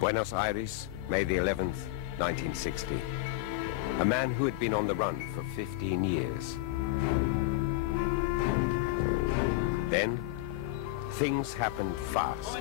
Buenos Aires, May the 11th, 1960. A man who had been on the run for 15 years. Then, things happened fast.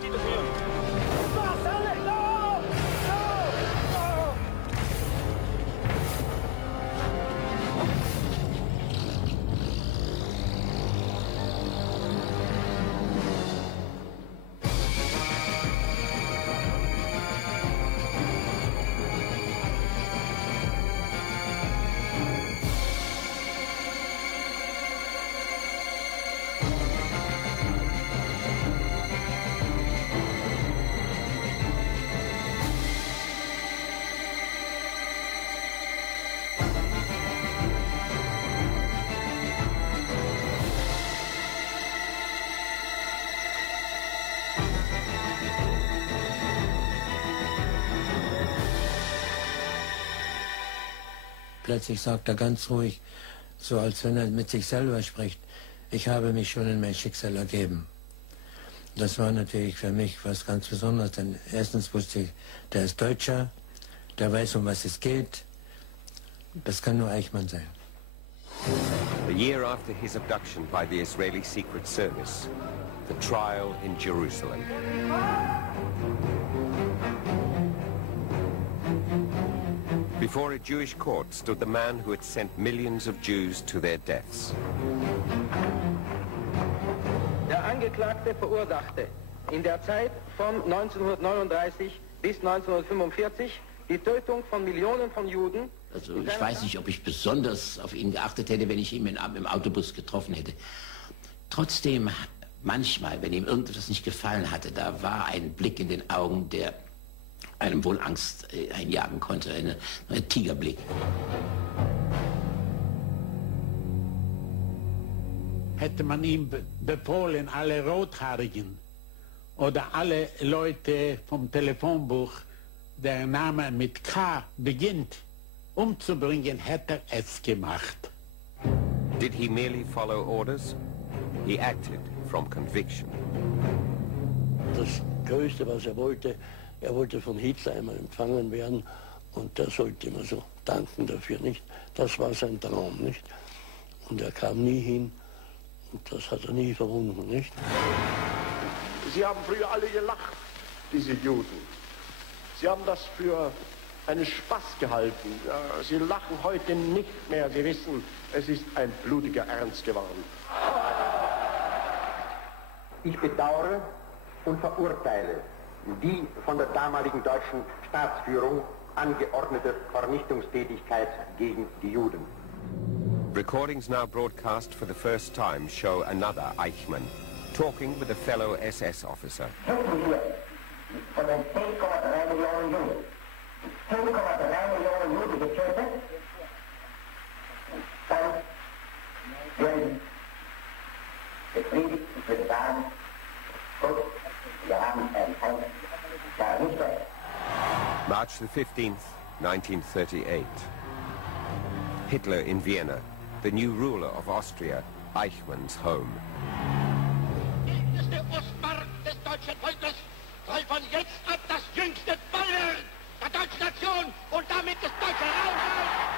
Plötzlich sagt er ganz ruhig, so als wenn er mit sich selber spricht, ich habe mich schon in mein Schicksal ergeben. Das war natürlich für mich was ganz Besonderes, denn erstens wusste ich, der ist Deutscher, der weiß, um was es geht. Das kann nur Eichmann sein. A year after his abduction by the Israeli Secret Service, the trial in Jerusalem. Before a Jewish court stood the man who had sent millions of Jews to their deaths. Der Angeklagte verursachte in der Zeit von 1939 bis 1945 die Tötung von Millionen von Juden. Also ich weiß nicht, ob ich besonders auf ihn geachtet hätte, wenn ich ihn im Autobus getroffen hätte. Trotzdem, manchmal, wenn ihm irgendetwas nicht gefallen hatte, da war ein Blick in den Augen, der einem wohl Angst einjagen konnte, ein Tigerblick. Hätte man ihm befohlen, alle Rothaarigen oder alle Leute vom Telefonbuch, der Name mit K beginnt, umzubringen, hätte er es gemacht. Did he merely follow orders? He acted from conviction. Das Größte, was er wollte von Hitler einmal empfangen werden und der sollte ihm also danken dafür, nicht? Das war sein Traum, nicht? Und er kam nie hin und das hat er nie verwunden, nicht? Sie haben früher alle gelacht, diese Juden. Sie haben das für einen Spaß gehalten. Ja, sie lachen heute nicht mehr. Sie wissen, es ist ein blutiger Ernst geworden. Ich bedauere und verurteile die von der damaligen deutschen Staatsführung angeordnete Vernichtungstätigkeit gegen die Juden. Recordings now broadcast for the first time show another Eichmann talking with a fellow SS officer. Von den 10,3 Millionen Juden. 10,3 Millionen Juden getötet. Dann werden befriedigt und würde sagen, gut, wir haben einen Feind, der nicht weg. March the 15th, 1938. Hitler in Vienna, the new ruler of Austria, Eichmann's home. Die älteste Ostmark des deutschen Volkes soll von jetzt ab das jüngste Bollwerk der deutschen Nation und damit des deutschen Raums sein.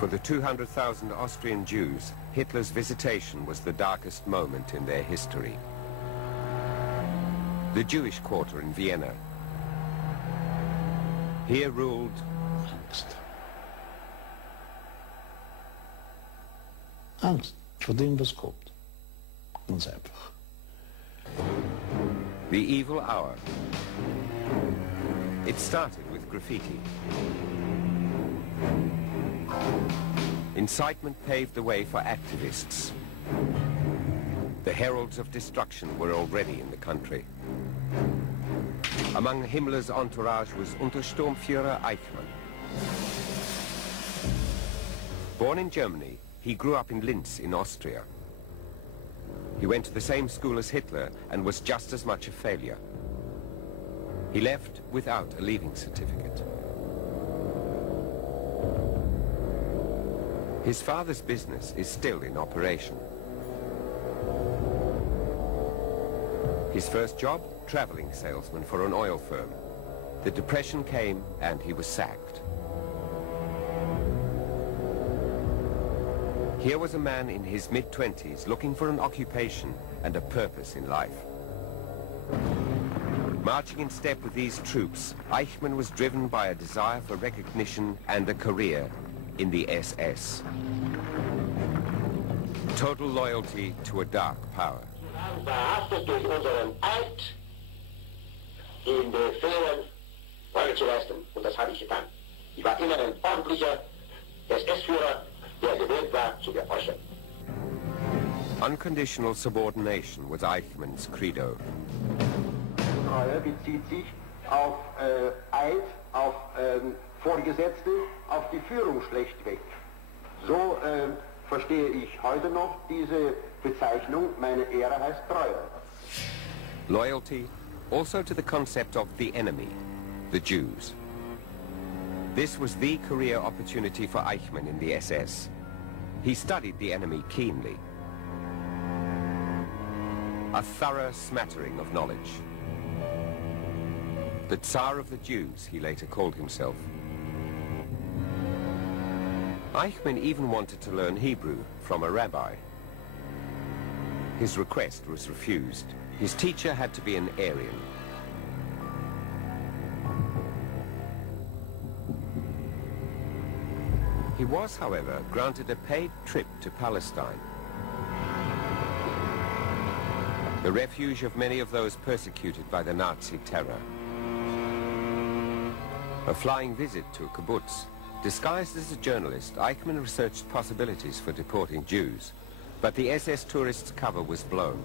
For the 200,000 Austrian Jews, Hitler's visitation was the darkest moment in their history. The Jewish quarter in Vienna. Here ruled Angst. Angst vor dem, was kommt. Ganz einfach. the evil hour. It started with graffiti. Incitement paved the way for activists. The heralds of destruction were already in the country. Among Himmler's entourage was Untersturmführer Eichmann. Born in Germany, he grew up in Linz in Austria. He went to the same school as Hitler and was just as much a failure. He left without a leaving certificate. His father's business is still in operation. His first job, traveling salesman for an oil firm. The Depression came and he was sacked. Here was a man in his mid-20s looking for an occupation and a purpose in life. Marching in step with these troops, Eichmann was driven by a desire for recognition and a career in the SS. Total loyalty to a dark power. Verhaftet durch unseren Eid, den Befehlen Folge zu leisten. Und das habe ich getan. Ich war immer ein ordentlicher SS-Führer, der gewillt war zu gehorchen. Unconditional subordination was Eichmann's credo. Treue bezieht sich auf Eid, auf Vorgesetzte, auf die Führung schlechtweg. So verstehe ich heute noch diese Bezeichnung, meine Ehre heißt Treue. Loyalty also to the concept of the enemy, the Jews. This was the career opportunity for Eichmann in the SS. He studied the enemy keenly. A thorough smattering of knowledge. The Tsar of the Jews, he later called himself. Eichmann even wanted to learn Hebrew from a rabbi. His request was refused. His teacher had to be an Aryan. He was, however, granted a paid trip to Palestine, the refuge of many of those persecuted by the Nazi terror. A flying visit to a kibbutz. Disguised as a journalist, Eichmann researched possibilities for deporting Jews, but the SS tourists' cover was blown.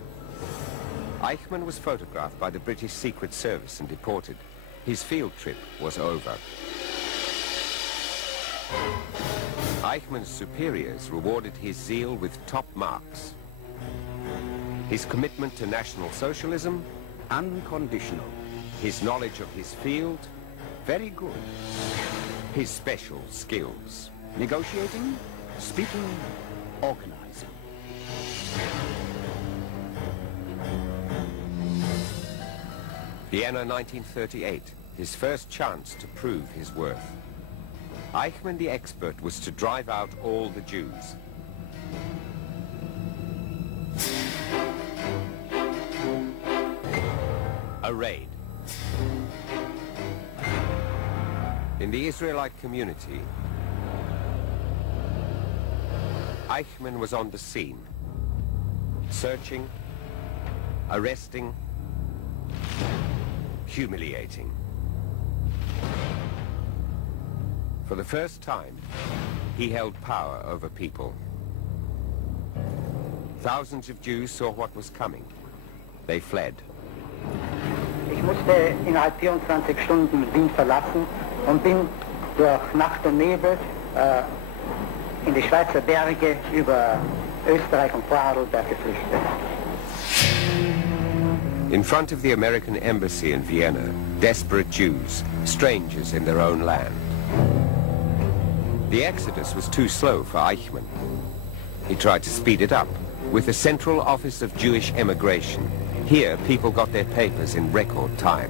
Eichmann was photographed by the British Secret Service and deported. His field trip was over. Eichmann's superiors rewarded his zeal with top marks. His commitment to National Socialism, unconditional. His knowledge of his field, very good. His special skills, negotiating, speaking, organizing. Vienna 1938, his first chance to prove his worth. Eichmann the expert was to drive out all the Jews. A raid. In the Israelite community, Eichmann was on the scene, searching, arresting, humiliating. For the first time, he held power over people. Thousands of Jews saw what was coming. They fled. Ich musste innerhalb 24 Stunden Wien verlassen und bin durch Nacht und Nebel in die Schweizer Berge über Österreich und Vorarlberg geflüchtet. In front of the American embassy in Vienna, desperate Jews, strangers in their own land. The exodus was too slow for Eichmann. He tried to speed it up with the Central Office of Jewish Emigration. Here, people got their papers in record time.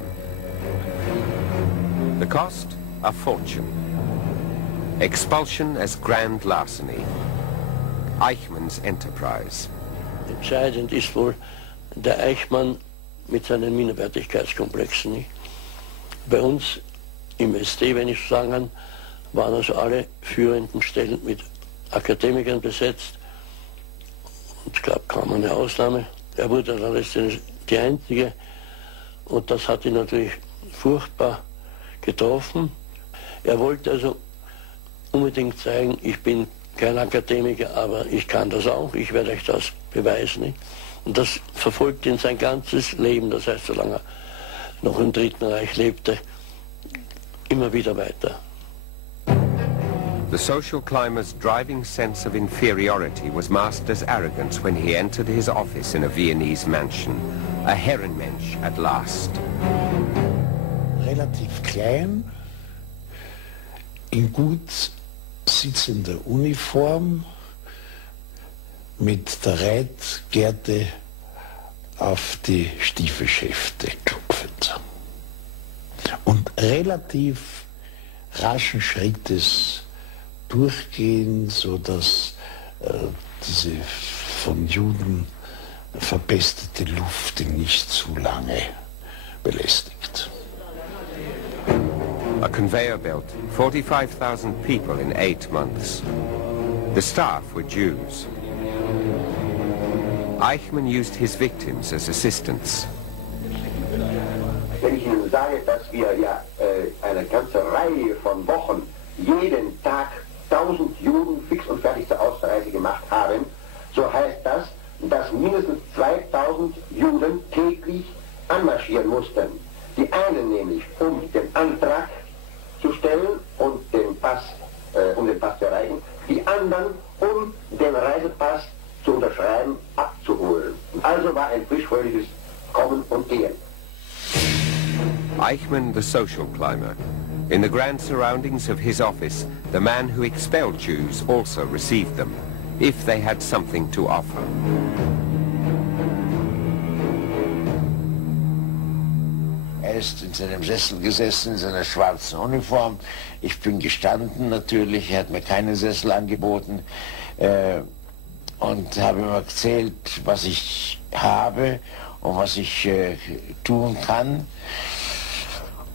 The cost? A fortune. Expulsion as grand larceny. Eichmann's enterprise. Entscheidend ist wohl der Eichmann mit seinen Minderwertigkeitskomplexen. Nicht? Bei uns im SD, wenn ich so sagen kann, waren also alle führenden Stellen mit Akademikern besetzt. Und es gab kaum eine Ausnahme. Er wurde dann letztendlich die Einzige. Und das hat ihn natürlich furchtbar getroffen. Er wollte also unbedingt zeigen, ich bin kein Akademiker, aber ich kann das auch, ich werde euch das beweisen. Nicht? Und das verfolgt ihn sein ganzes Leben, das heißt, solange er noch im Dritten Reich lebte, immer wieder weiter. The social climber's driving sense of inferiority was masked as arrogance when he entered his office in a Viennese mansion. A Herrenmensch at last. Relativ klein, in gut sitzender Uniform, mit der Reitgerte auf die Stiefelschäfte klopfend. Und relativ raschen Schrittes durchgehen, sodass diese von Juden verpestete Luft ihn nicht zu lange belästigt. A conveyor belt, 45,000 people in 8 months. The staff were Jews. Eichmann used his victims as assistants. Wenn ich Ihnen sage, dass wir ja eine ganze Reihe von Wochen jeden Tag 1000 Juden fix und fertig zur Ausreise gemacht haben, so heißt das, dass mindestens 2000 Juden täglich anmarschieren mussten. Die einen nämlich, um den Antrag zu stellen und den Pass, um den Pass zu erreichen, die anderen, um den Reisepass zu unterschreiben, abzuholen. Also war ein frischfröhliches Kommen und Gehen. Eichmann, the social climber. In the grand surroundings of his office, the man who expelled Jews also received them, if they had something to offer. Er ist in seinem Sessel gesessen, in seiner schwarzen Uniform. Ich bin gestanden natürlich, er hat mir keinen Sessel angeboten und habe ihm erzählt, was ich habe und was ich tun kann.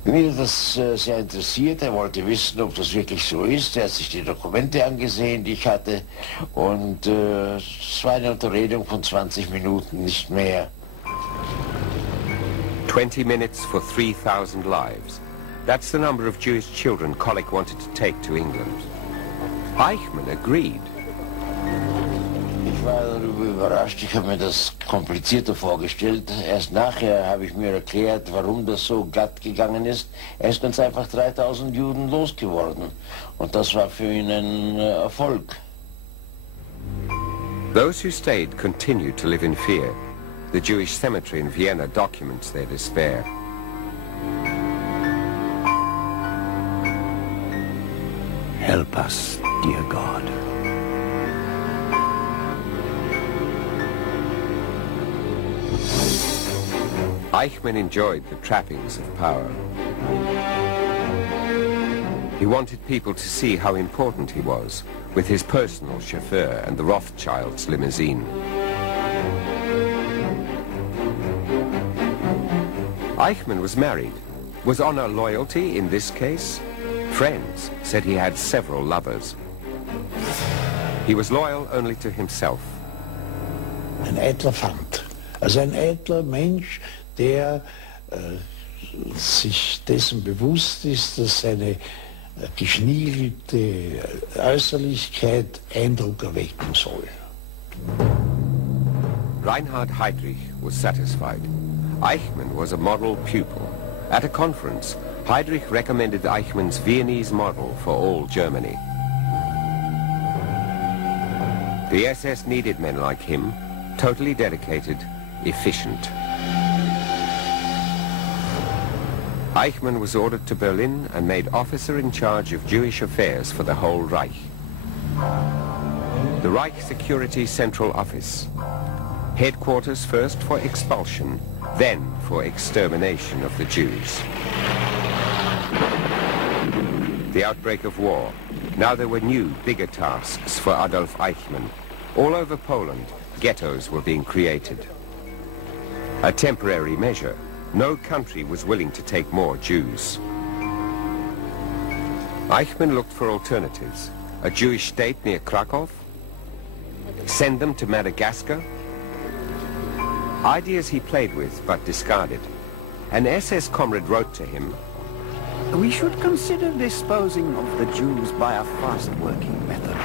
Mir hat das sehr interessiert, er wollte wissen, ob das wirklich so ist. Er hat sich die Dokumente angesehen, die ich hatte, und es war eine Unterredung von 20 Minuten, nicht mehr. 20 minutes for 3,000 lives. That's the number of Jewish children Kolik wanted to take to England. Eichmann agreed. Ich war darüber überrascht, ich habe mir das komplizierter vorgestellt. Erst nachher habe ich mir erklärt, warum das so glatt gegangen ist. Er ist ganz einfach 3000 Juden losgeworden. Und das war für ihn ein Erfolg. Those who stayed continued to live in fear. The Jewish cemetery in Vienna documents their despair. Help us, dear God. Eichmann enjoyed the trappings of power. He wanted people to see how important he was, with his personal chauffeur and the Rothschilds' limousine. Eichmann was married. Was honor loyalty in this case? Friends said he had several lovers. He was loyal only to himself. Ein eitler Fant. Also ein eitler Mensch, der sich dessen bewusst ist, dass seine geschniegelte Äußerlichkeit Eindruck erwecken soll. Reinhard Heydrich was satisfied. Eichmann was a model pupil. At a conference, Heydrich recommended Eichmann's Viennese model for all Germany. The SS needed men like him, totally dedicated, efficient. Eichmann was ordered to Berlin and made officer in charge of Jewish affairs for the whole Reich. The Reich Security Central Office. Headquarters first for expulsion, then for extermination of the Jews. The outbreak of war. Now there were new, bigger tasks for Adolf Eichmann. All over Poland, ghettos were being created. A temporary measure. No country was willing to take more Jews. Eichmann looked for alternatives. A Jewish state near Krakow? Send them to Madagascar? Ideas he played with but discarded. An SS comrade wrote to him, "We should consider disposing of the Jews by a fast-working method."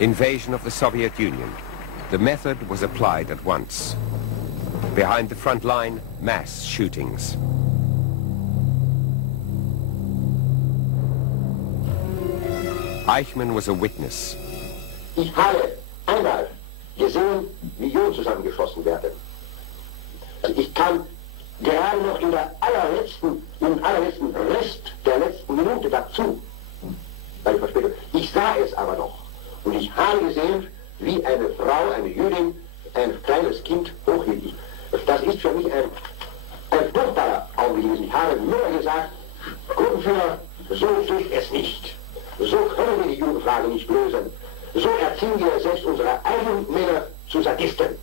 Invasion of the Soviet Union. The method was applied at once. Behind the front line, mass shootings. Eichmann was a witness. Ich habe einmal gesehen, wie Juden zusammengeschossen werden. Also ich kam gerade noch im allerletzten Rest der letzten Minute dazu, bei der Verspätung. Ich sah es aber noch. Und ich habe gesehen, wie eine Frau, eine Jüdin, ein kleines Kind hochhielt. Das ist für mich ein furchtbarer Augenblick gewesen. Ich habe nur gesagt, Gruppenführer, so geht es nicht. So können wir die Judenfrage nicht lösen. So erziehen wir selbst unsere eigenen Männer zu Sadisten.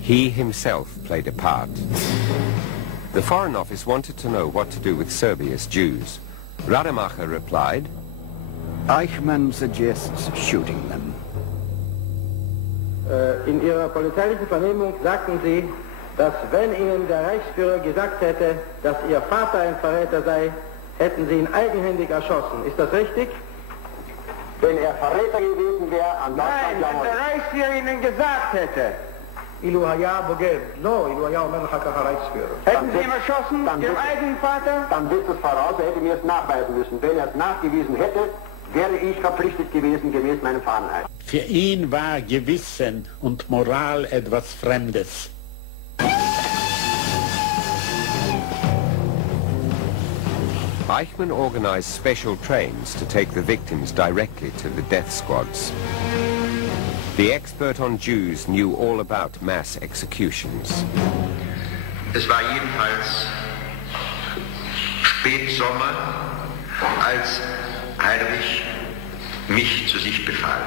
He himself played a part. The Foreign Office wanted to know what to do with Serbia's Jews. Rademacher replied, Eichmann suggests shooting them. In Ihrer polizeilichen Vernehmung sagten Sie, dass wenn Ihnen der Reichsführer gesagt hätte, dass Ihr Vater ein Verräter sei, hätten Sie ihn eigenhändig erschossen. Ist das richtig? Wenn er Verräter gewesen wäre, an Deutschland... Nein, wenn der Reichsführer Ihnen gesagt hätte. Hätten Sie ihn erschossen, Ihrem eigenen Vater? Dann wird es voraus, er hätte mir es nachweisen müssen. Wenn er es nachgewiesen hätte, wäre ich verpflichtet gewesen, gemäß meinem Fahneneid. Für ihn war Gewissen und Moral etwas Fremdes. Eichmann organized special trains to take the victims directly to the death squads. The expert on Jews knew all about mass executions. Es war jedenfalls Spätsommer, als Heinrich mich zu sich befahl.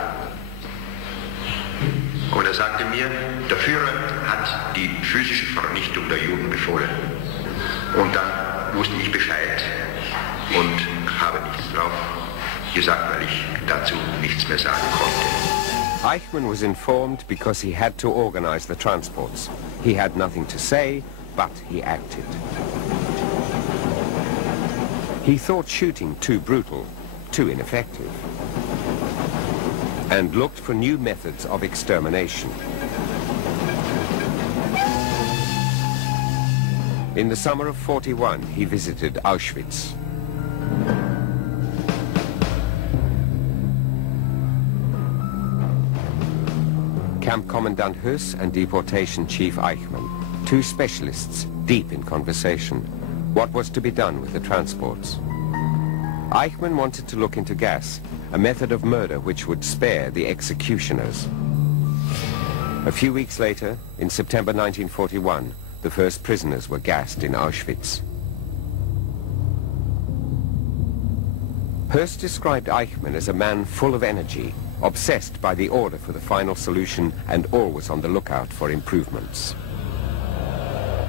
Und er sagte mir, der Führer hat die physische Vernichtung der Juden befohlen. Und dann wusste ich Bescheid und habe nichts drauf gesagt, weil ich dazu nichts mehr sagen konnte. Eichmann was informed because he had to organize the transports. He had nothing to say, but he acted. He thought shooting too brutal, too ineffective, and looked for new methods of extermination. In the summer of '41, he visited Auschwitz. Camp Commandant Höss and Deportation Chief Eichmann, two specialists deep in conversation. What was to be done with the transports? Eichmann wanted to look into gas, a method of murder which would spare the executioners. A few weeks later, in September 1941, the first prisoners were gassed in Auschwitz. Höss described Eichmann as a man full of energy, obsessed by the order for the final solution and always on the lookout for improvements.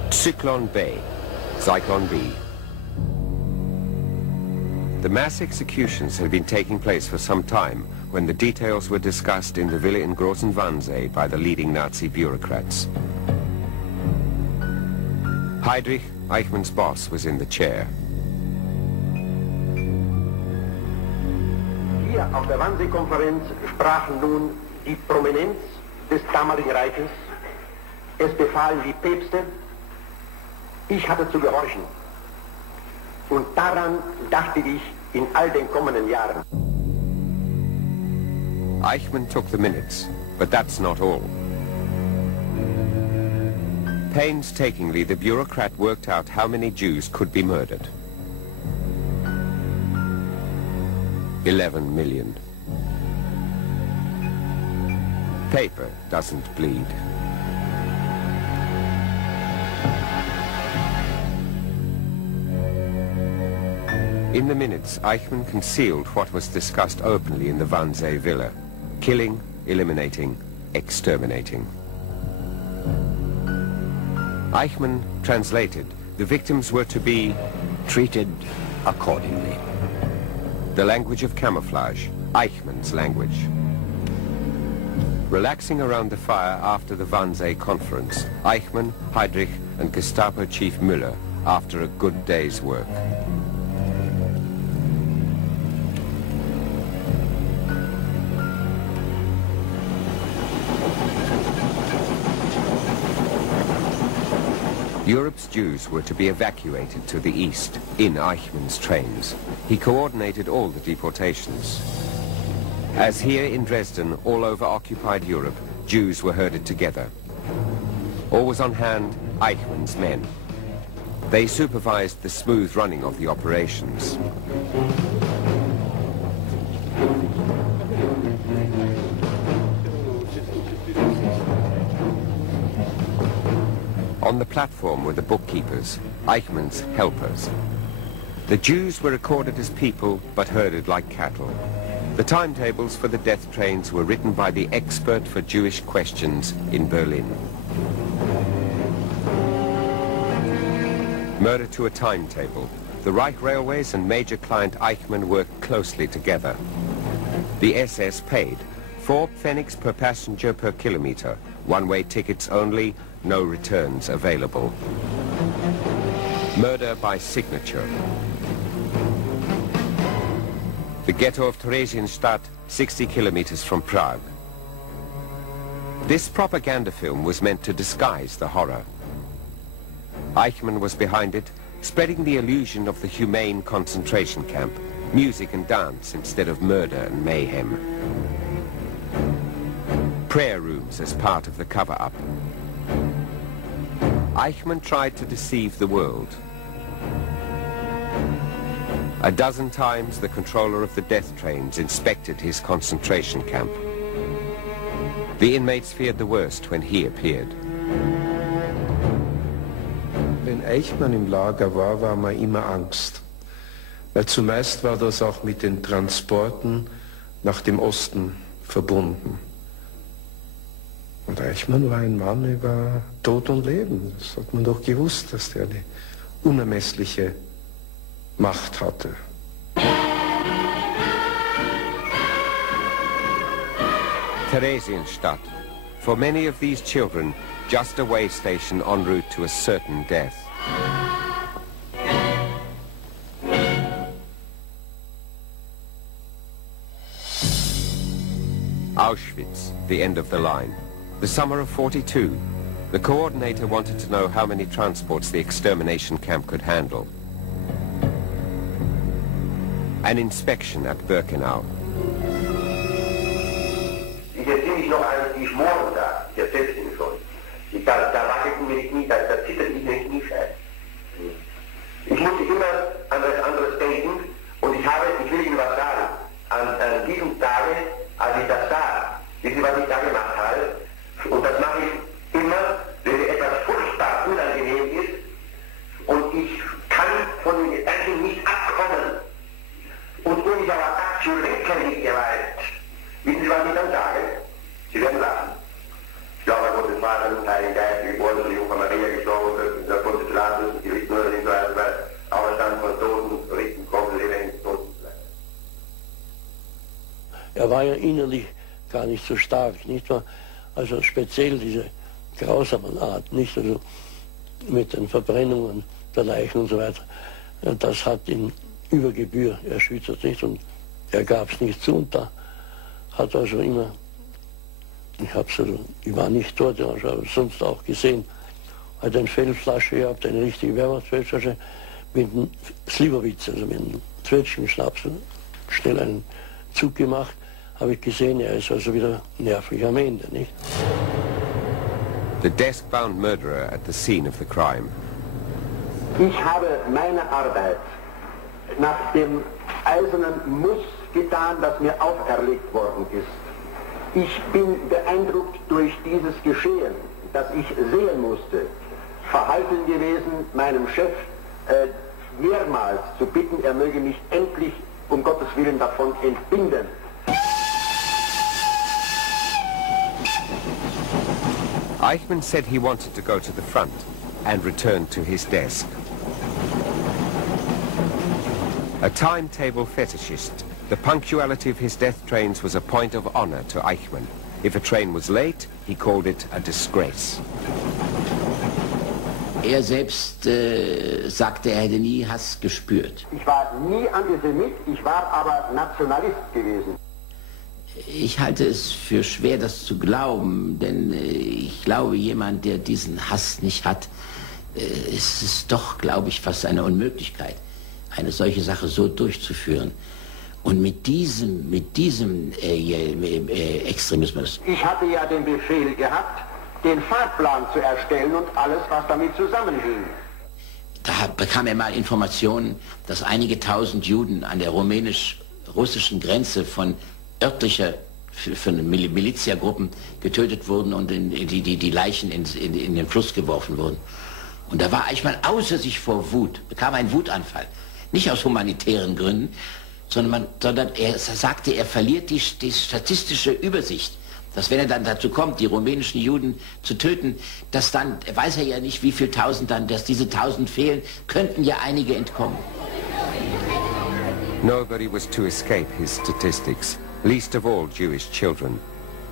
Zyklon B, Zyklon B. The mass executions had been taking place for some time when the details were discussed in the villa in Großen Wannsee by the leading Nazi bureaucrats. Heydrich, Eichmann's boss, was in the chair. Hier auf der Wannsee-Konferenz sprachen nun die Prominenz des damaligen Reiches. Es befahlen die Päpste. Ich hatte zu gehorchen. Und daran dachte ich in all den kommenden Jahren. Eichmann took the minutes, but that's not all. Painstakingly, the bureaucrat worked out how many Jews could be murdered. 11 million. Paper doesn't bleed. In the minutes, Eichmann concealed what was discussed openly in the Wannsee villa. Killing, eliminating, exterminating. Eichmann translated. The victims were to be treated accordingly. The language of camouflage, Eichmann's language. Relaxing around the fire after the Wannsee conference, Eichmann, Heydrich and Gestapo Chief Müller, after a good day's work. Europe's Jews were to be evacuated to the east in Eichmann's trains. He coordinated all the deportations. As here in Dresden, all over occupied Europe, Jews were herded together. Always on hand, Eichmann's men. They supervised the smooth running of the operations. On the platform were the bookkeepers, Eichmann's helpers. The Jews were recorded as people, but herded like cattle. The timetables for the death trains were written by the expert for Jewish questions in Berlin. Murder to a timetable. The Reich Railways and major client Eichmann worked closely together. The SS paid 4 pfennigs per passenger per kilometer, one-way tickets only, no returns available. Murder by signature. The ghetto of Theresienstadt, 60 kilometers from Prague. This propaganda film was meant to disguise the horror. Eichmann was behind it, spreading the illusion of the humane concentration camp, music and dance instead of murder and mayhem. Prayer rooms as part of the cover-up. Eichmann tried to deceive the world. A dozen times the controller of the death trains inspected his concentration camp. The inmates feared the worst when he appeared. Wenn Eichmann im Lager war, war man immer Angst. Weil zumeist war das auch mit den Transporten nach dem Osten verbunden. Und Eichmann war ein Mann über Tod und Leben. Das hat man doch gewusst, dass der eine unermessliche Macht hatte. Theresienstadt. For many of these children, just a way station en route to a certain death. Auschwitz, the end of the line. The summer of '42. The coordinator wanted to know how many transports the extermination camp could handle. An inspection at Birkenau. Ich erzähle mich noch an die Morgen da, ich erzähle es Ihnen schon. Da wackelten mir die Knie, da zitterte ich in den Kniescheiben. Ich musste immer an was anderes denken und ich will Ihnen was sagen, an diesem Tage, als ich das sah, wissen Sie, was ich da gemacht habe? Und das mache ich immer, wenn mir etwas furchtbar unangenehm ist und ich kann von den Gedanken nicht abkommen. Und um mich aber abzulenken mit Gewalt. Wissen Sie, was ich dann sage? Sie werden lachen. Ich glaube, an Gottes Vater und Heiligen Geist, geboren von Jungfrau Maria, gestorben, der Gottes Pilatus, die richten nur den Geist, weil auferstanden von Toten, richten kommen, leben, Toten. Er war ja innerlich gar nicht so stark, nicht wahr? Also speziell diese grausamen Art, nicht? Also mit den Verbrennungen der Leichen und so weiter. Das hat ihn über Gebühr erschüttert, nicht? Und er gab es nicht zu und da hat also immer, ich war nicht dort, ich habe es sonst auch gesehen, hat eine Feldflasche gehabt, eine richtige Wehrmachtsfeldflasche mit einem Slivovitz, also mit einem Zwetschgenschnaps, schnell einen Zug gemacht, habe ich gesehen, er ist also wieder nervlich am Ende, nicht? The desk-bound murderer at the scene of the crime. Ich habe meine Arbeit nach dem eisernen Muss getan, das mir auferlegt worden ist. Ich bin beeindruckt durch dieses Geschehen, das ich sehen musste, verhalten gewesen, meinem Chef mehrmals zu bitten, er möge mich endlich um Gottes Willen davon entbinden. Eichmann said he wanted to go to the front and returned to his desk. A timetable fetishist, the punctuality of his death trains was a point of honor to Eichmann. If a train was late, he called it a disgrace. Er selbst sagte, er hätte nie Hass gespürt. Ich war nie Antisemit, ich war aber Nationalist gewesen. Ich halte es für schwer, das zu glauben, denn ich glaube, jemand, der diesen Hass nicht hat, ist es doch, glaube ich, fast eine Unmöglichkeit, eine solche Sache so durchzuführen. Und mit diesem Extremismus. Ich hatte ja den Befehl gehabt, den Fahrplan zu erstellen und alles, was damit zusammenhing. Da bekam er mal Informationen, dass einige tausend Juden an der rumänisch-russischen Grenze von örtlicher von Miliziagruppen getötet wurden und die Leichen in den Fluss geworfen wurden. Und da war Eichmann außer sich vor Wut, bekam einen Wutanfall. Nicht aus humanitären Gründen, sondern er sagte, er verliert die statistische Übersicht. Dass wenn er dann dazu kommt, die rumänischen Juden zu töten, dass dann, weiß er ja nicht, wie viel Tausend dann, dass diese 1000 fehlen, könnten ja einige entkommen. Nobody was to escape his statistics, least of all Jewish children,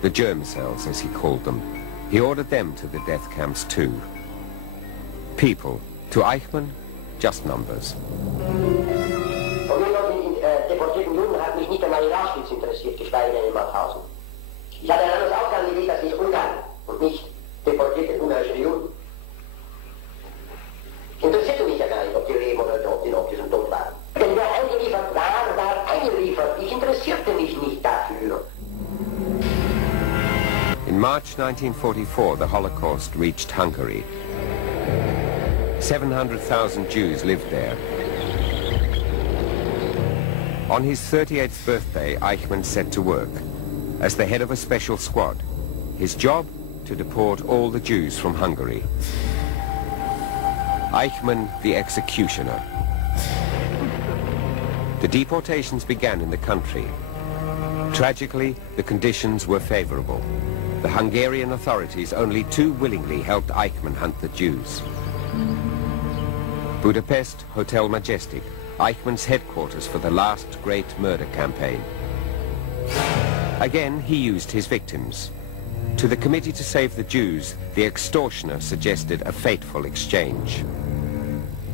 the germ cells as he called them. He ordered them to the death camps too. People, to Eichmann, just numbers. Von den deportierten Juden hat mich nicht einmal in Auschwitz interessiert, geschweige denn in Mauthausen. Ich hatte ein anderes Ausgangsgebiet, das ist Ungarn und nicht deportierte ungarische Juden. Interessierte mich ja gar nicht, ob die leben oder ob die schon tot waren. Denn wer eingeliefert war, war eingeliefert. Ich interessierte mich nicht dafür. In March 1944, the Holocaust reached Hungary. 700,000 Jews lived there. On his 38th birthday, Eichmann set to work. As the head of a special squad, his job to deport all the Jews from Hungary. Eichmann, the executioner. The deportations began in the country. Tragically, the conditions were favorable. The Hungarian authorities only too willingly helped Eichmann hunt the Jews. Budapest, Hotel Majestic, Eichmann's headquarters for the last great murder campaign. Again, he used his victims. To the Committee to Save the Jews, the extortioner suggested a fateful exchange.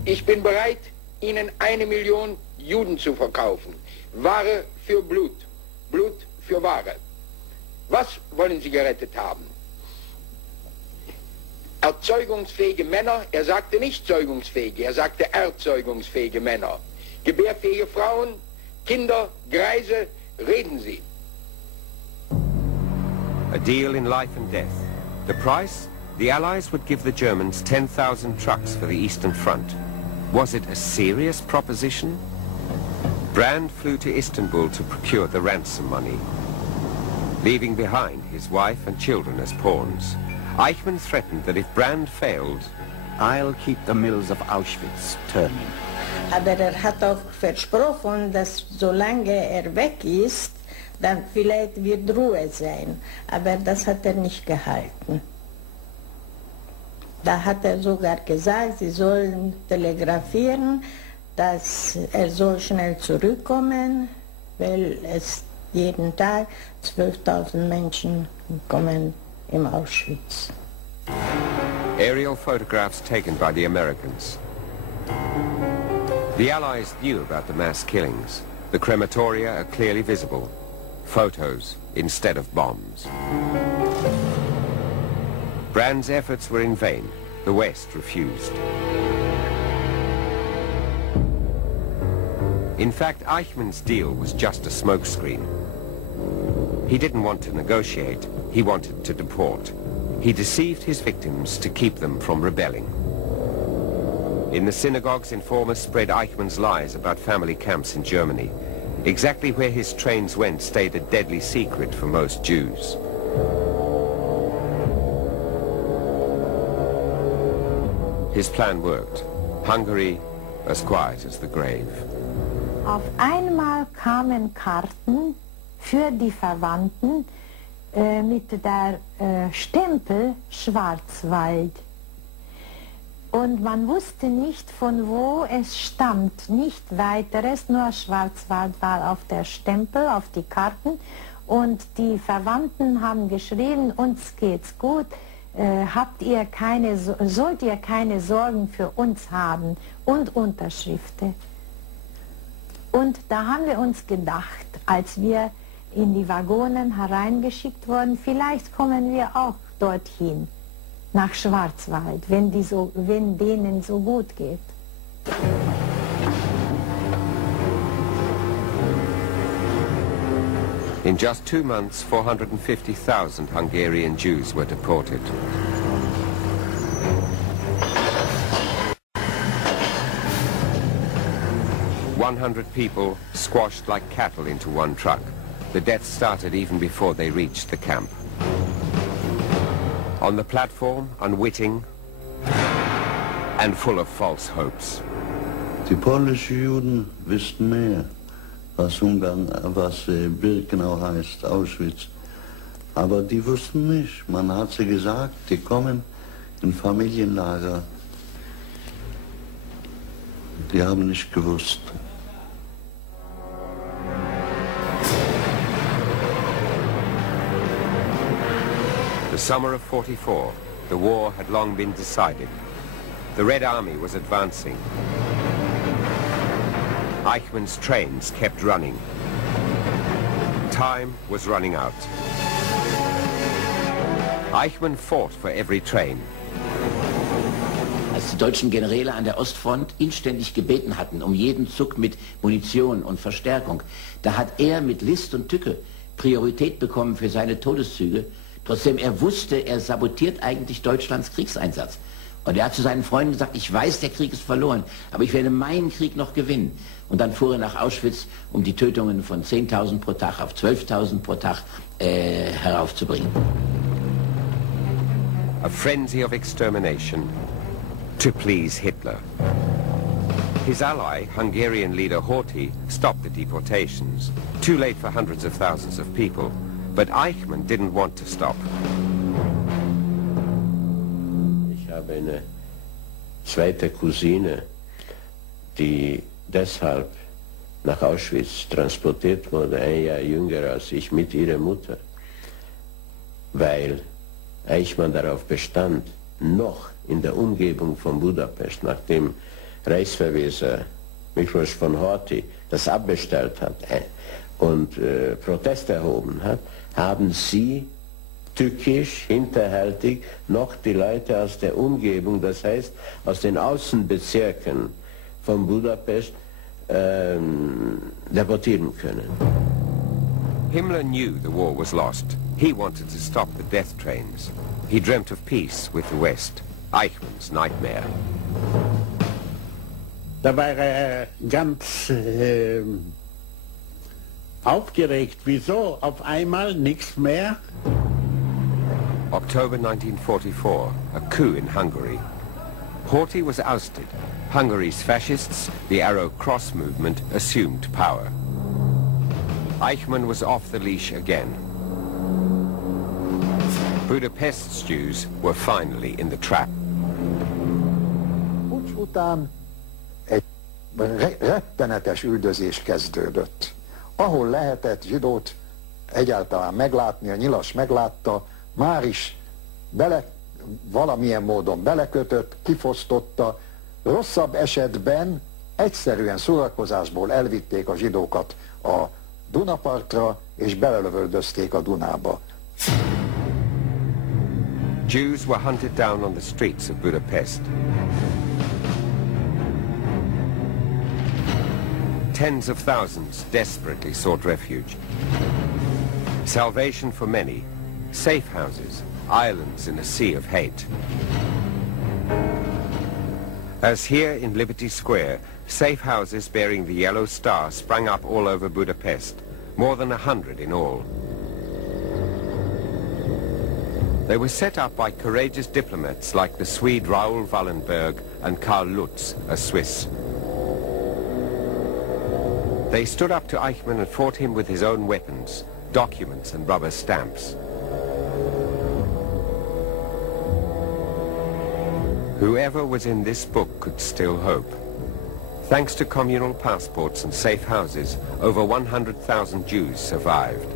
Ich bin bereit, Ihnen 1 Million Juden zu verkaufen. Ware für Blut, Blut für Ware. Was wollen Sie gerettet haben? Erzeugungsfähige Männer, er sagte nicht zeugungsfähige, er sagte erzeugungsfähige Männer. Gebärfähige Frauen, Kinder, Greise, reden Sie. A deal in life and death. The price? The Allies would give the Germans 10,000 trucks for the Eastern Front. Was it a serious proposition? Brand flew to Istanbul to procure the ransom money, leaving behind his wife and children as pawns. Eichmann threatened that if Brand failed, I'll keep the mills of Auschwitz turning. Aber hat auch versprochen, dass solange weg ist, dann vielleicht wird Ruhe sein. Aber das hat nicht gehalten. Da hat sogar gesagt, sie sollen telegrafieren, dass soll schnell zurückkommen, weil es jeden Tag 12.000 Menschen kommen in Auschwitz. Aerial photographs taken by the Americans. The Allies knew about the mass killings. The crematoria are clearly visible. Photos instead of bombs. Brand's efforts were in vain. The West refused. In fact, Eichmann's deal was just a smokescreen. He didn't want to negotiate. He wanted to deport. He deceived his victims to keep them from rebelling. In the synagogues, informers spread Eichmann's lies about family camps in Germany. Exactly where his trains went stayed a deadly secret for most Jews. His plan worked. Hungary as quiet as the grave. Auf einmal kamen Karten für die Verwandten mit der Stempel Schwarzwald. Und man wusste nicht, von wo es stammt, nicht weiteres, nur Schwarzwald war auf der Stempel, auf die Karten. Und die Verwandten haben geschrieben, uns geht's gut, sollt ihr keine Sorgen für uns haben, und Unterschriften. Und da haben wir uns gedacht, als wir in die Waggonen hereingeschickt wurden, vielleicht kommen wir auch dorthin, nach Schwarzwald, wenn denen so gut geht. In just 2 months, 450,000 Hungarian Jews were deported. "100 people squashed like cattle into one truck. the death started even before they reached the camp. On the platform, unwitting and full of false hopes. Die polnischen Juden wussten mehr, was Birkenau heißt, Auschwitz. Aber die wussten nicht. Man hat sie gesagt, die kommen in Familienlager. Die haben nicht gewusst. The summer of 44, the war had long been decided. The Red Army was advancing. Eichmann's trains kept running. Time was running out. Eichmann fought for every train. Als die deutschen Generäle an der Ostfront inständig gebeten hatten, um jeden Zug mit Munition und Verstärkung, da hat er mit List und Tücke Priorität bekommen für seine Todeszüge, trotzdem er wusste, er sabotiert eigentlich Deutschlands Kriegseinsatz. Und er hat zu seinen Freunden gesagt, ich weiß, der Krieg ist verloren, aber ich werde meinen Krieg noch gewinnen. Und dann fuhr er nach Auschwitz, um die Tötungen von 10.000 pro Tag auf 12.000 pro Tag heraufzubringen. A frenzy of extermination to please Hitler. His ally, Hungarian leader Horthy, stopped the deportations. Too late for hundreds of thousands of people. But Eichmann didn't want to stop. Ich habe eine zweite Cousine, die deshalb nach Auschwitz transportiert wurde, ein Jahr jünger als ich, mit ihrer Mutter, weil Eichmann darauf bestand, noch in der Umgebung von Budapest, nachdem Reichsverweser Miklos von Horthy das abbestellt hat und Protest erhoben hat, haben sie tückisch, hinterhältig noch die Leute aus der Umgebung, das heißt aus den Außenbezirken von Budapest, deportieren können. Himmler knew the war was lost. He wanted to stop the death trains. He dreamt of peace with the West. Eichmann's nightmare. Da war er ganz aufgeregt. Wieso? Auf einmal nichts mehr? October 1944, a coup in Hungary. Horthy was ousted. Hungary's fascists, the Arrow Cross movement, assumed power. Eichmann was off the leash again. Budapest's Jews were finally in the trap. Puccs után egy rettenetes üldözés kezdődött. Ahol lehetett zsidót egyáltalán meglátni, a nyilas meglátta, már is valamilyen módon belekötött, kifosztotta. Rosszabb esetben egyszerűen szórakozásból elvitték a zsidókat a Dunapartra, és belelövöldözték a Dunába. Jews were hunted down on the streets of Budapest. Tens of thousands desperately sought refuge. Salvation for many, safe houses, islands in a sea of hate. As here in Liberty Square, safe houses bearing the yellow star sprang up all over Budapest, more than 100 in all. They were set up by courageous diplomats like the Swede Raoul Wallenberg and Karl Lutz, a Swiss. They stood up to Eichmann and fought him with his own weapons, documents and rubber stamps. Whoever was in this book could still hope. Thanks to communal passports and safe houses, over 100,000 Jews survived.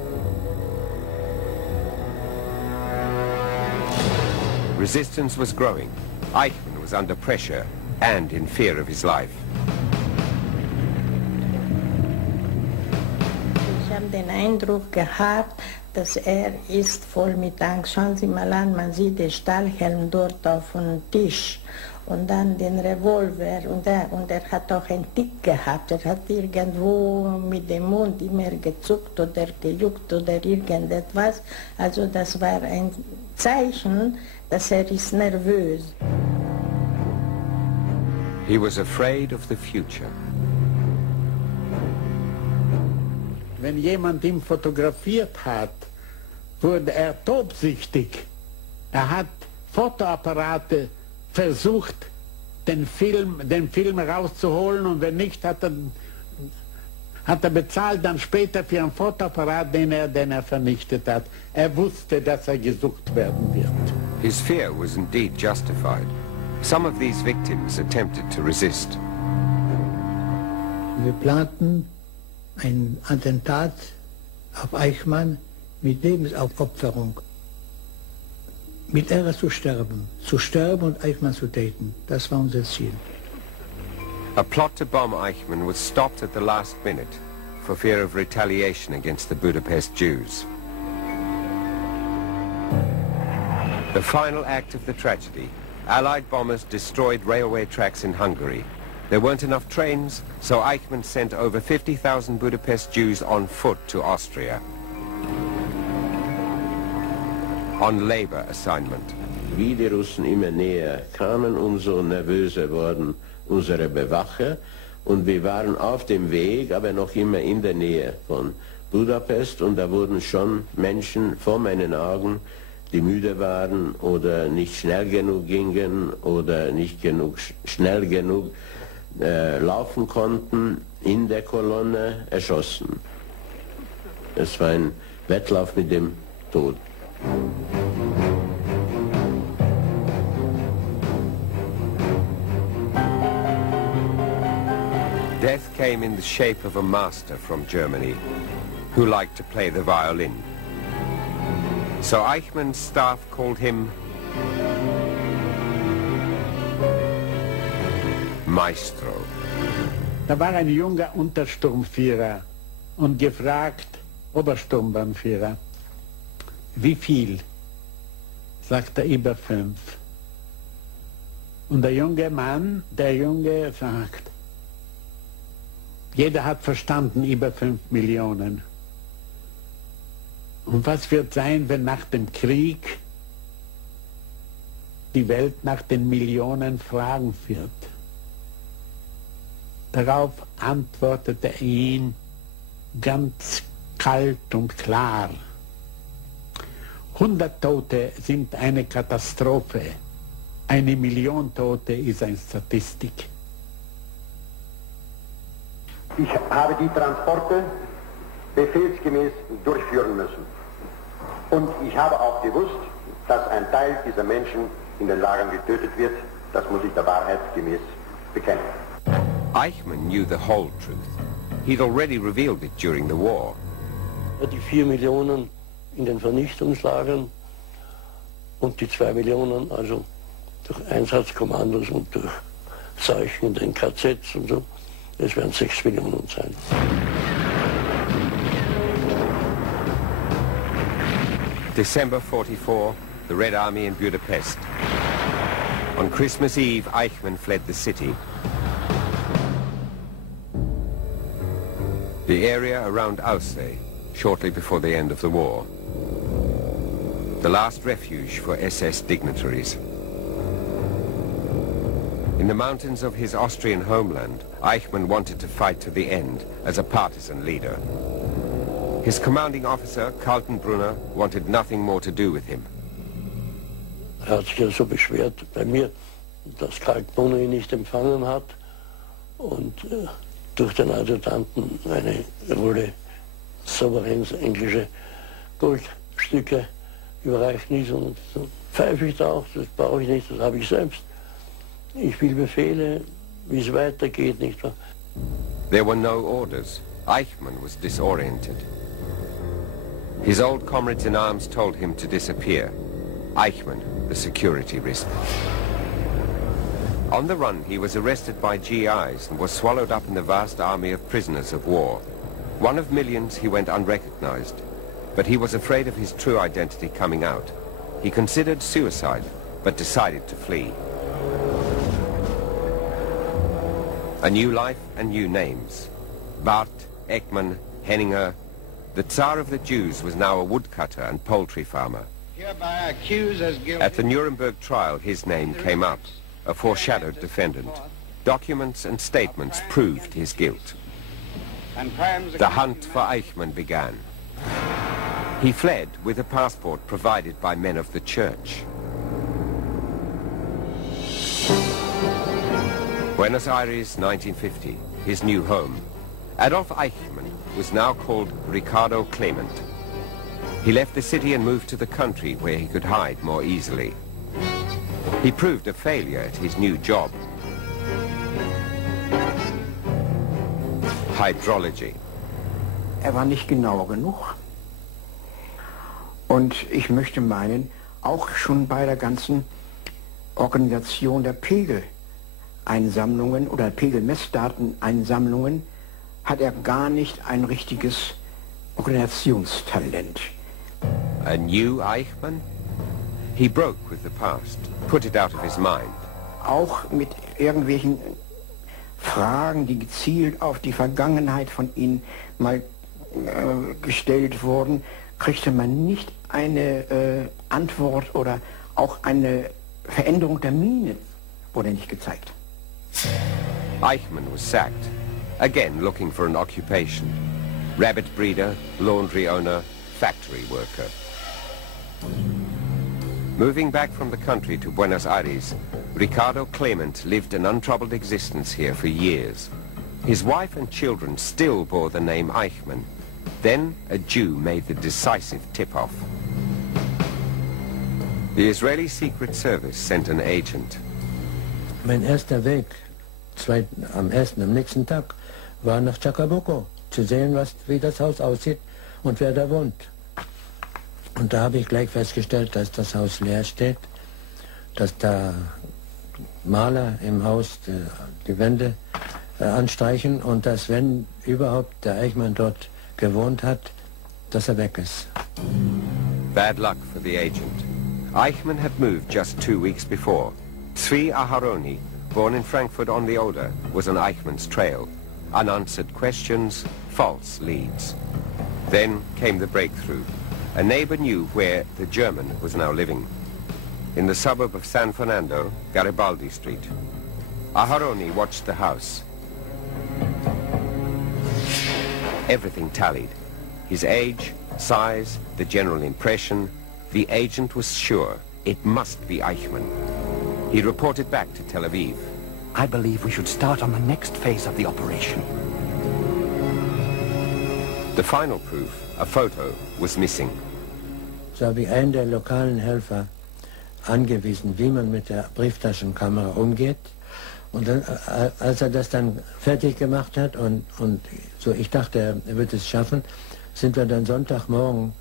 Resistance was growing. Eichmann was under pressure and in fear of his life. Ich habe den Eindruck gehabt, dass ist voll mit Angst. Schauen Sie mal an, man sieht den Stahlhelm dort auf dem Tisch und dann den Revolver und er hat auch einen Tick gehabt. Er hat irgendwo mit dem Mund immer gezuckt oder gejuckt oder irgendetwas. Also das war ein Zeichen, dass ist nervös. He was afraid of the future. wenn jemand ihn fotografiert hat, wurde er tobsüchtig. Er hat Fotoapparate versucht, den Film rauszuholen, und wenn nicht, hat er bezahlt dann später für einen Fotoapparat, den er vernichtet hat. Er wusste, dass er gesucht werden wird. His fear was indeed justified. Some of these victims attempted to resist. Wir planten ein Attentat auf Eichmann mit Lebensaufopferung. Mit Ehre zu sterben und Eichmann zu töten. Das war unser Ziel. A plot to bomb Eichmann was stopped at the last minute for fear of retaliation against the Budapest Jews. The final act of the tragedy, Allied bombers destroyed railway tracks in Hungary. There weren't enough trains, so Eichmann sent over 50,000 Budapest Jews on foot to Austria. On labor assignment. Wie die Russen immer näher kamen, umso nervöser wurden unsere Bewacher, und wir waren auf dem Weg, aber noch immer in der Nähe von Budapest, und da wurden schon Menschen vor meinen Augen, die müde waren oder nicht schnell genug gingen oder nicht schnell genug laufen konnten, in der Kolonne erschossen. Es war ein Wettlauf mit dem Tod. Death came in the shape of a master from Germany who liked to play the violin. So Eichmann's staff called him Maestro. Da war ein junger Untersturmführer und gefragt, Obersturmbannführer, wie viel? Sagt er, über 5. Und der Junge sagt, jeder hat verstanden, über 5 Millionen. Und was wird sein, wenn nach dem Krieg die Welt nach den Millionen fragen wird? Darauf antwortete er ihn ganz kalt und klar: 100 Tote sind eine Katastrophe, 1 Million Tote ist eine Statistik. Ich habe die Transporte befehlsgemäß durchführen müssen. Und ich habe auch gewusst, dass ein Teil dieser Menschen in den Lagern getötet wird. Das muss ich der Wahrheit gemäß bekennen. Eichmann knew the whole truth. He'd already revealed it during the war. Die 4 Millionen in den Vernichtungslagern und die 2 Millionen, also durch Einsatzkommandos und durch Seuchen in den KZs und so, das werden 6 Millionen sein. December 44, the Red Army in Budapest. On Christmas Eve, Eichmann fled the city. The area around Aussee, shortly before the end of the war. The last refuge for SS dignitaries. In the mountains of his Austrian homeland, Eichmann wanted to fight to the end as a partisan leader. His commanding officer, Kaltenbrunner, wanted nothing more to do with him. Hat sich ja so beschwert bei mir, dass Kaltenbrunner ihn nicht empfangen hat und durch den Adjutanten eine Rolle souveräns englische Goldstücke überreicht ist. Und so pfeife ich da auch, das brauche ich nicht, das habe ich selbst. Ich will Befehle, wie es weitergeht, nicht wahr? There were no orders. Eichmann was disoriented. His old comrades in arms told him to disappear. Eichmann, the security risk. On the run, he was arrested by GIs and was swallowed up in the vast army of prisoners of war. One of millions, he went unrecognized. But he was afraid of his true identity coming out. He considered suicide, but decided to flee. A new life and new names. Barth, Eichmann, Henninger. The Tsar of the Jews was now a woodcutter and poultry farmer. At the Nuremberg trial, his name came up, a foreshadowed defendant. Documents and statements proved his guilt. The hunt for Eichmann began. He fled with a passport provided by men of the church. Buenos Aires, 1950, his new home. Adolf Eichmann was now called Ricardo Clement. He left the city and moved to the country where he could hide more easily. He proved a failure at his new job. Hydrology. War nicht genau genug. Und ich möchte meinen, auch schon bei der ganzen Organisation der Pegeleinsammlungen oder Pegelmessdateneinsammlungen hat gar nicht ein richtiges Organisationstalent. A new Eichmann? He broke with the past, put it out of his mind. Auch mit irgendwelchen Fragen, die gezielt auf die Vergangenheit von ihnen mal gestellt wurden, kriegte man nicht eine Antwort oder auch eine Veränderung der Miene wurde nicht gezeigt. Eichmann was sacked, again looking for an occupation. Rabbit breeder, laundry owner, factory worker. Moving back from the country to Buenos Aires, Ricardo Clement lived an untroubled existence here for years. His wife and children still bore the name Eichmann. Then a Jew made the decisive tip-off. The Israeli Secret Service sent an agent. Mein erster Weg, am nächsten Tag, war nach Chacabuco, zu sehen, wie das Haus aussieht und wer da wohnt. Und da habe ich gleich festgestellt, dass das Haus leer steht, dass da Maler im Haus die Wände anstreichen und dass, wenn überhaupt der Eichmann dort gewohnt hat, dass weg ist. Bad luck for the agent. Eichmann had moved just 2 weeks before. Tzvi Aharoni, born in Frankfurt on the Oder, was on Eichmann's trail. Unanswered questions, false leads. Then came the breakthrough. A neighbor knew where the German was now living. In the suburb of San Fernando, Garibaldi Street. Aharoni watched the house. Everything tallied. His age, size, the general impression. The agent was sure it must be Eichmann. He reported back to Tel Aviv. I believe we should start on the next phase of the operation. The final proof, a photo, was missing. So habe ich einen der lokalen Helfer angewiesen, wie man mit der Brieftaschenkamera umgeht. Und dann, als er das dann fertig gemacht hat und so, ich dachte, er wird es schaffen, sind wir dann Sonntagmorgen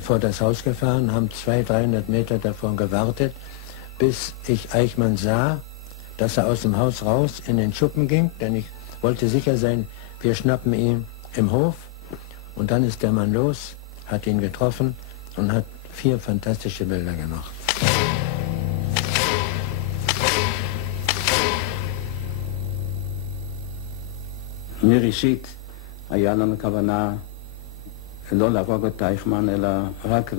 vor das Haus gefahren, haben 200-300 Meter davon gewartet, bis ich Eichmann sah, dass er aus dem Haus raus in den Schuppen ging, denn ich wollte sicher sein, wir schnappen ihn im Hof. Und dann ist der Mann los, hat ihn getroffen und hat 4 fantastische Bilder gemacht. מראשית היה לנו כוונה לא להרוג את אייכמן, אלא רק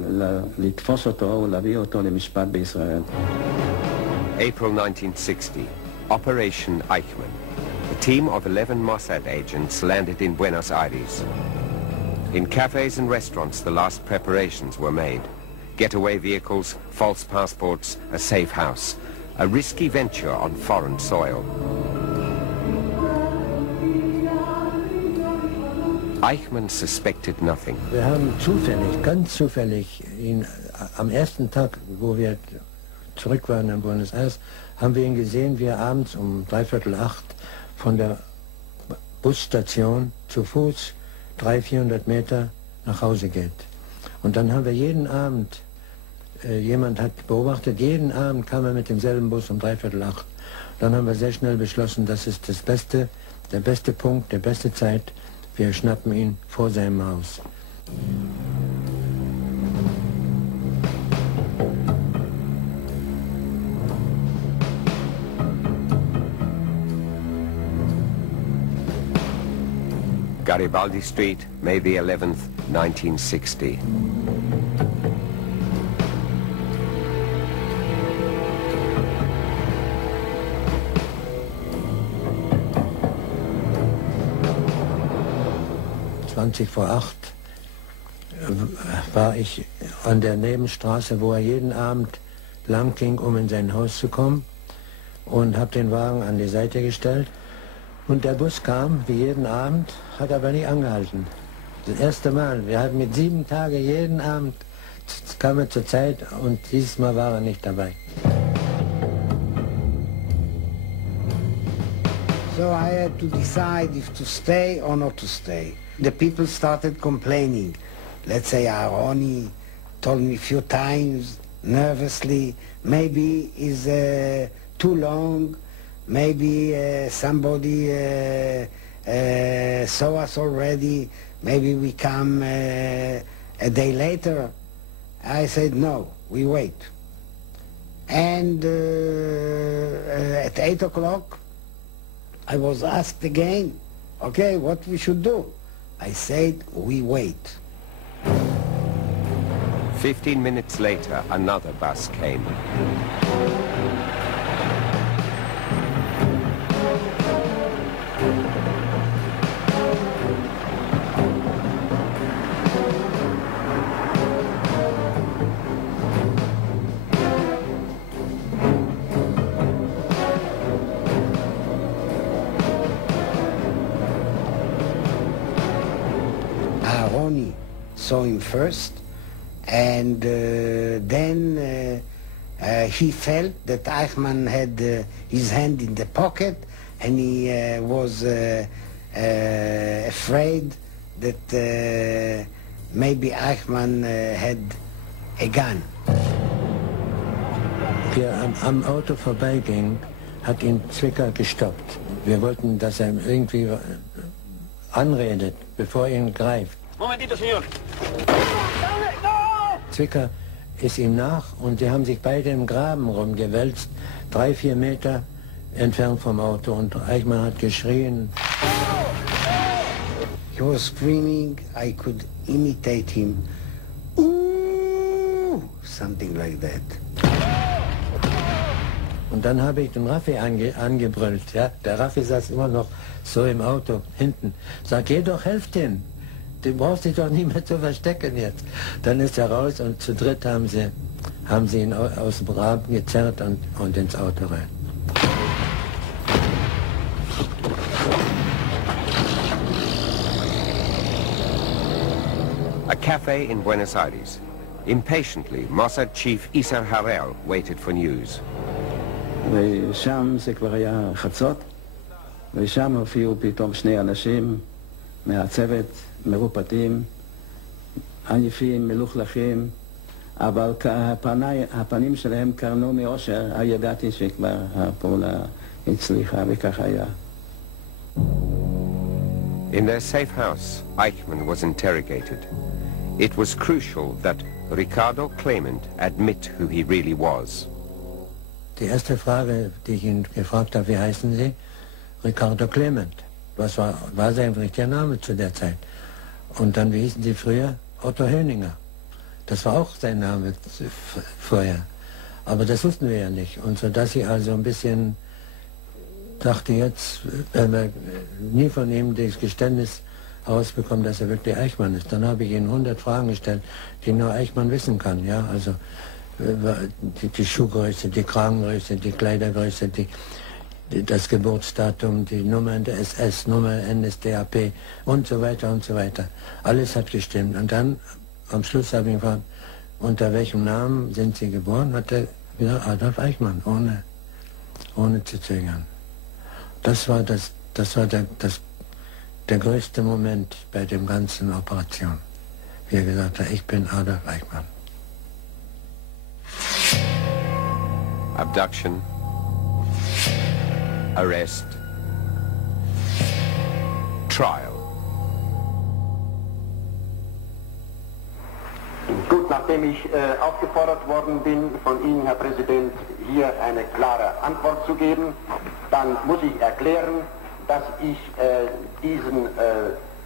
לתפוס אותו ולהביא אותו למשפט בישראל. April 1960, Operation Eichmann. A team of 11 Mossad agents landed in Buenos Aires. In cafes and restaurants, the last preparations were made. Getaway vehicles, false passports, a safe house. A risky venture on foreign soil. Eichmann suspected nothing. Wir haben zufällig, ganz zufällig, ihn am ersten Tag, wo wir zurück waren in Buenos Aires, haben wir ihn gesehen, wie er abends um 7:45 von der Busstation zu Fuß 300-400 Meter nach Hause geht. Und dann haben wir jeden Abend, jemand hat beobachtet, jeden Abend kam er mit demselben Bus um 7:45. Dann haben wir sehr schnell beschlossen, das ist das Beste, der beste Punkt, die beste Zeit. Wir schnappen ihn vor seinem Haus. Garibaldi Street, May the 11th, 1960. 20 vor 8 war ich an der Nebenstraße, wo er jeden Abend lang ging, um in sein Haus zu kommen, und habe den Wagen an die Seite gestellt. Und der Bus kam, wie jeden Abend, hat aber nicht angehalten. Das erste Mal. Wir hatten mit 7 Tagen jeden Abend, kam er zur Zeit, und dieses Mal war er nicht dabei. So I had to decide if to stay or not to stay. The people started complaining. Let's say Aroni told me a few times, nervously, maybe it's too long, maybe somebody saw us already, maybe we come a day later. I said, no, we wait. And at 8 o'clock, I was asked again, okay, what we should do? I said, we wait. 15 minutes later, another bus came. Saw him first, and then he felt that Eichmann had his hand in the pocket, and he was afraid that maybe Eichmann had a gun. Wir am Auto vorbeigingen, hat ihn Zwicker gestoppt. Wir wollten, dass er irgendwie anredet, bevor er ihn greift. Momentito, señor. Zwicker ist ihm nach, und sie haben sich beide im Graben rumgewälzt, 3-4 Meter entfernt vom Auto, und Eichmann hat geschrien. He was screaming, I could imitate him. Ooh, something like that. Und dann habe ich den Raffi angebrüllt. Ja? Der Raffi saß immer noch so im Auto, hinten. Sag, geh doch, helft ihm. Du brauchst dich doch nicht mehr zu verstecken jetzt. Dann ist er raus, und zu dritt haben sie ihn aus dem Graben gezerrt und ins Auto rein. A cafe in Buenos Aires. Impatiently, Mossad chief Isar Harel waited for news. ושם זה כבר היה חצות, ושם הופיעו פתאום 2 אנשים מהצוות, מרופטים, עייפים, מלוכלכים, אבל הפנים שלהם קרנו מאושר, ידעתי שכבר הפעולה הצליחה, וכך היה. In their safe house, Eichmann was interrogated. It was crucial that Ricardo Clement admit who he really was. Die erste Frage, die ich ihn gefragt habe, wie heißen Sie? Ricardo Clement. Was war sein richtiger Name zu der Zeit? Und dann, wie hießen Sie früher? Otto Höninger. Das war auch sein Name vorher. Aber das wussten wir ja nicht. Und so dass ich also ein bisschen dachte, jetzt werden wir nie von ihm das Geständnis herausbekommen, dass er wirklich Eichmann ist. Dann habe ich ihm 100 Fragen gestellt, die nur Eichmann wissen kann. Ja? Also die Schuhgröße, die Kragengröße, die Kleidergröße, das Geburtsdatum, die Nummer der SS, Nummer NSDAP und so weiter und so weiter. Alles hat gestimmt. Und dann am Schluss habe ich ihn gefragt, unter welchem Namen sind Sie geboren? Hat er gesagt, Adolf Eichmann, ohne zu zögern. Das war der größte Moment bei dem ganzen Operation. Wie er gesagt hat, ich bin Adolf Eichmann. Abduction, arrest, trial. Gut, nachdem ich aufgefordert worden bin, von Ihnen, Herr Präsident, hier eine klare Antwort zu geben, dann muss ich erklären, dass ich diesen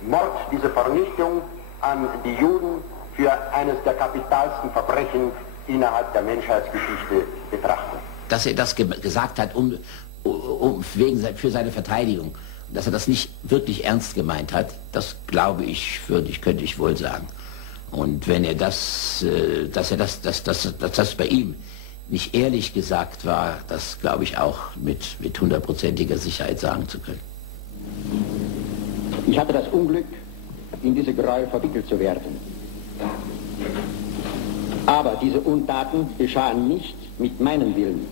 Mord, diese Vernichtung an die Juden für eines der kapitalsten Verbrechen innerhalb der Menschheitsgeschichte betrachte. Dass er das gesagt hat, für seine Verteidigung. dass er das nicht wirklich ernst gemeint hat, das glaube ich, könnte ich wohl sagen. Und wenn er dass das bei ihm nicht ehrlich gesagt war, das glaube ich auch mit 100%iger Sicherheit sagen zu können. Ich hatte das Unglück, in diese Gräuel verwickelt zu werden. Aber diese Untaten geschahen nicht mit meinem Willen.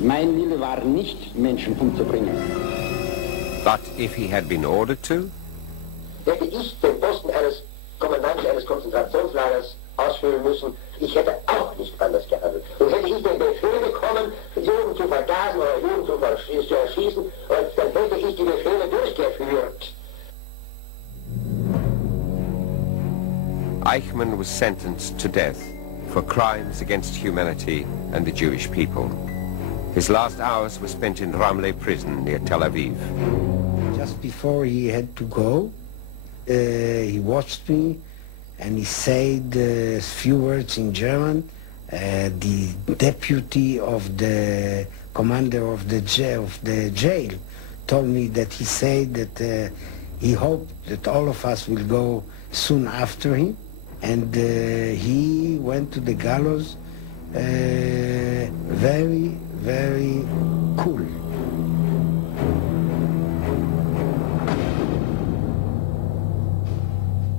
Mein Wille war nicht, Menschen umzubringen. But if he had been ordered to? Hätte ich den Posten eines Kommandanten eines Konzentrationslagers ausfüllen müssen, ich hätte auch nicht anders gehandelt. Und hätte ich den Befehl bekommen, Juden zu vergasen oder Juden zu erschießen, dann hätte ich die Befehle durchgeführt. Eichmann was sentenced to death for crimes against humanity and the Jewish people. His last hours were spent in Ramleh prison near Tel Aviv. Just before he had to go, he watched me and he said a few words in German. The deputy of the commander of the jail told me that he said that he hoped that all of us will go soon after him. And he went to the gallows very, very cool.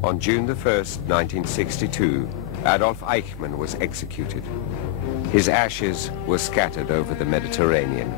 On June the 1st, 1962, Adolf Eichmann was executed. His ashes were scattered over the Mediterranean.